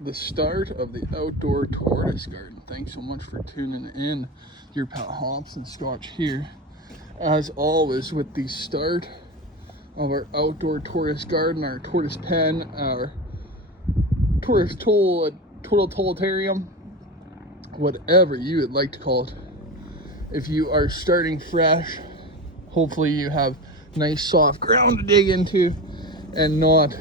the start of the outdoor tortoise garden. Thanks so much for tuning in. Your pal Hobson Scotch here, as always, with the start of our outdoor tortoise garden, our tortoise pen, our tortoise totalitarium, whatever you would like to call it. If you are starting fresh, hopefully you have nice soft ground to dig into and not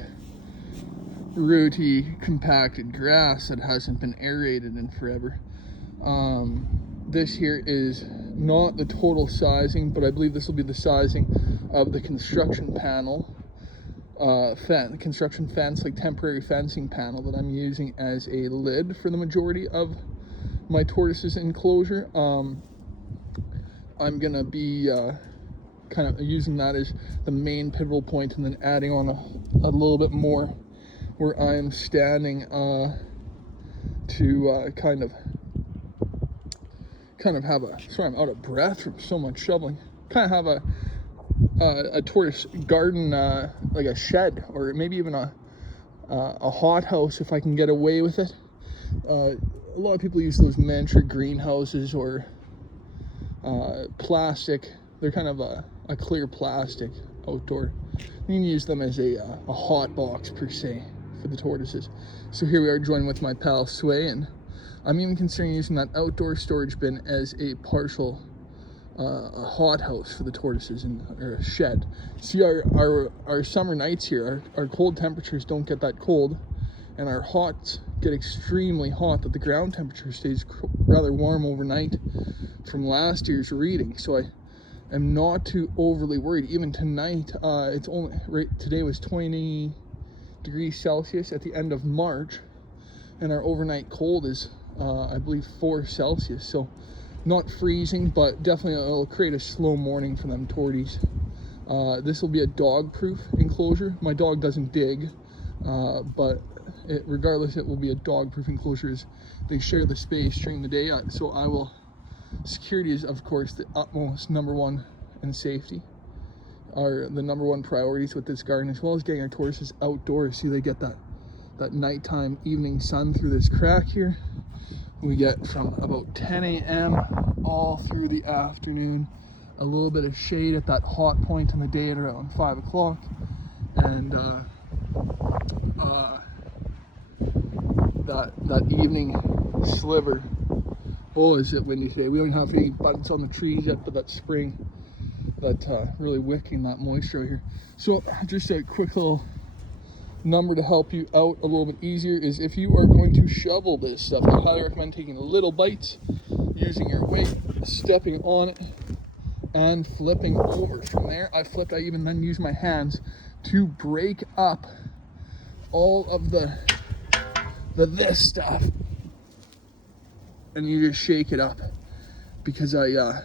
rooty compacted grass that hasn't been aerated in forever. This here is not the total sizing, but I believe this will be the sizing of the construction panel, construction fence, like temporary fencing panel that I'm using as a lid for the majority of my tortoises enclosure. I'm gonna be kind of using that as the main pivotal point, and then adding on a little bit more where I'm standing to kind of have a, sorry, I'm out of breath from so much shoveling, kind of have a tortoise garden, like a shed, or maybe even a hothouse if I can get away with it. A lot of people use those miniature greenhouses or plastic. They're kind of a clear plastic outdoor. You can use them as a hot box per se for the tortoises. So here we are, joined with my pal Sway, and I'm even considering using that outdoor storage bin as a partial a hot house for the tortoises, or a shed. See, our summer nights here, our cold temperatures don't get that cold, and our hots get extremely hot, that the ground temperature stays rather warm overnight from last year's reading. So I am not too overly worried. Even tonight, it's only today was 20 degrees Celsius at the end of March, and our overnight cold is I believe 4 Celsius, so not freezing, but definitely it'll create a slow morning for them torties. This will be a dog-proof enclosure. My dog doesn't dig, but regardless, it will be a dog-proof enclosure, as they share the space during the day. So I will, security is of course the utmost number one, and safety are the number one priorities with this garden, as well as getting our tortoises outdoors. See, they get that nighttime evening sun through this crack here. We get from about 10 a.m. all through the afternoon, a little bit of shade at that hot point in the day at around 5 o'clock, and that evening sliver. Oh, is it windy today? We don't have any buds on the trees yet, but that spring, that really wicking that moisture out here. So just a quick little number to help you out a little bit easier is, if you are going to shovel this stuff, I highly recommend taking little bites, using your weight, stepping on it, and flipping over. From there, I even then use my hands to break up all of this stuff, and you just shake it up, because I'm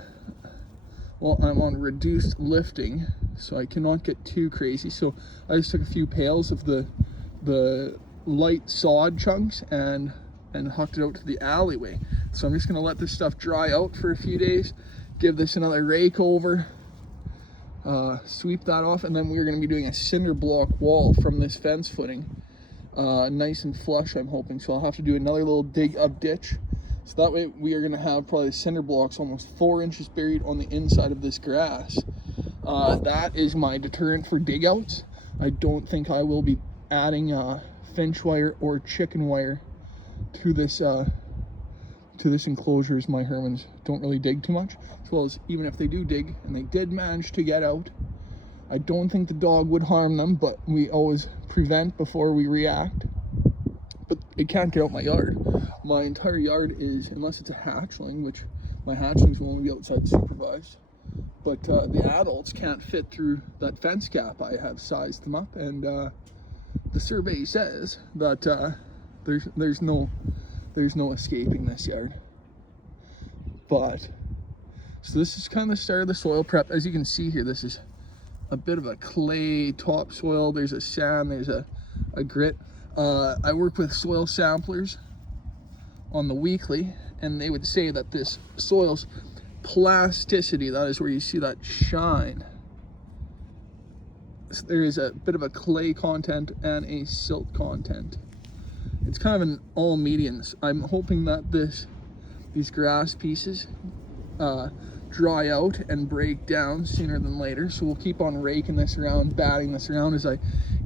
on reduced lifting, so I cannot get too crazy. So I just took a few pails of the light sod chunks and hucked it out to the alleyway. So I'm just gonna let this stuff dry out for a few days, give this another rake over, sweep that off, and then we're gonna be doing a cinder block wall from this fence footing, nice and flush, I'm hoping. So I'll have to do another little dig up ditch. So that way we are gonna have probably the cinder blocks almost 4 inches buried on the inside of this grass. That is my deterrent for dig outs. I don't think I will be adding finch wire or chicken wire to this enclosure, as my Hermans don't really dig too much. As well as, even if they do dig and they did manage to get out, I don't think the dog would harm them, but we always prevent before we react. But it can't get out my yard. My entire yard is, unless it's a hatchling, which my hatchlings will only be outside supervised, but the adults can't fit through that fence gap. I have sized them up, and the survey says that there's no escaping this yard. But so this is kind of the start of the soil prep. As you can see here, this is a bit of a clay topsoil. There's a sand, there's a grit. I work with soil samplers on the weekly, and they would say that this soil's plasticity, that is where you see that shine, there is a bit of a clay content and a silt content. it's kind of an all mediums. I'm hoping that these grass pieces dry out and break down sooner than later. So we'll keep on raking this around, batting this around as I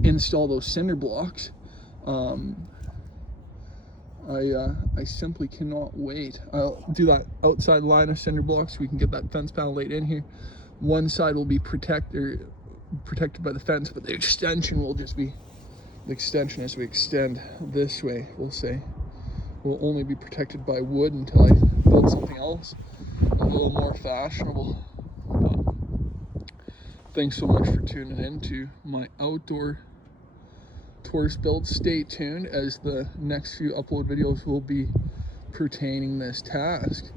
install those cinder blocks. I simply cannot wait. I'll do that outside line of cinder blocks so we can get that fence panel laid in here. One side will be protected by the fence, but the extension will just be the extension as we extend this way, we'll say. Will only be protected by wood until I build something else a little more fashionable. Thanks so much for tuning in to my outdoor Tortoise build. Stay tuned as the next few upload videos will be pertaining this task.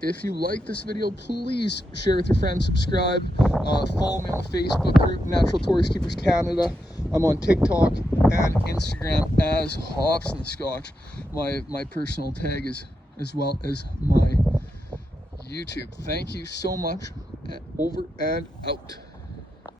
If you like this video, please share with your friends, subscribe, follow me on the Facebook group, Natural Tortoise Keepers Canada. I'm on TikTok and Instagram as Hops and Scotch. My personal tag is as well as my YouTube. Thank you so much. Over and out.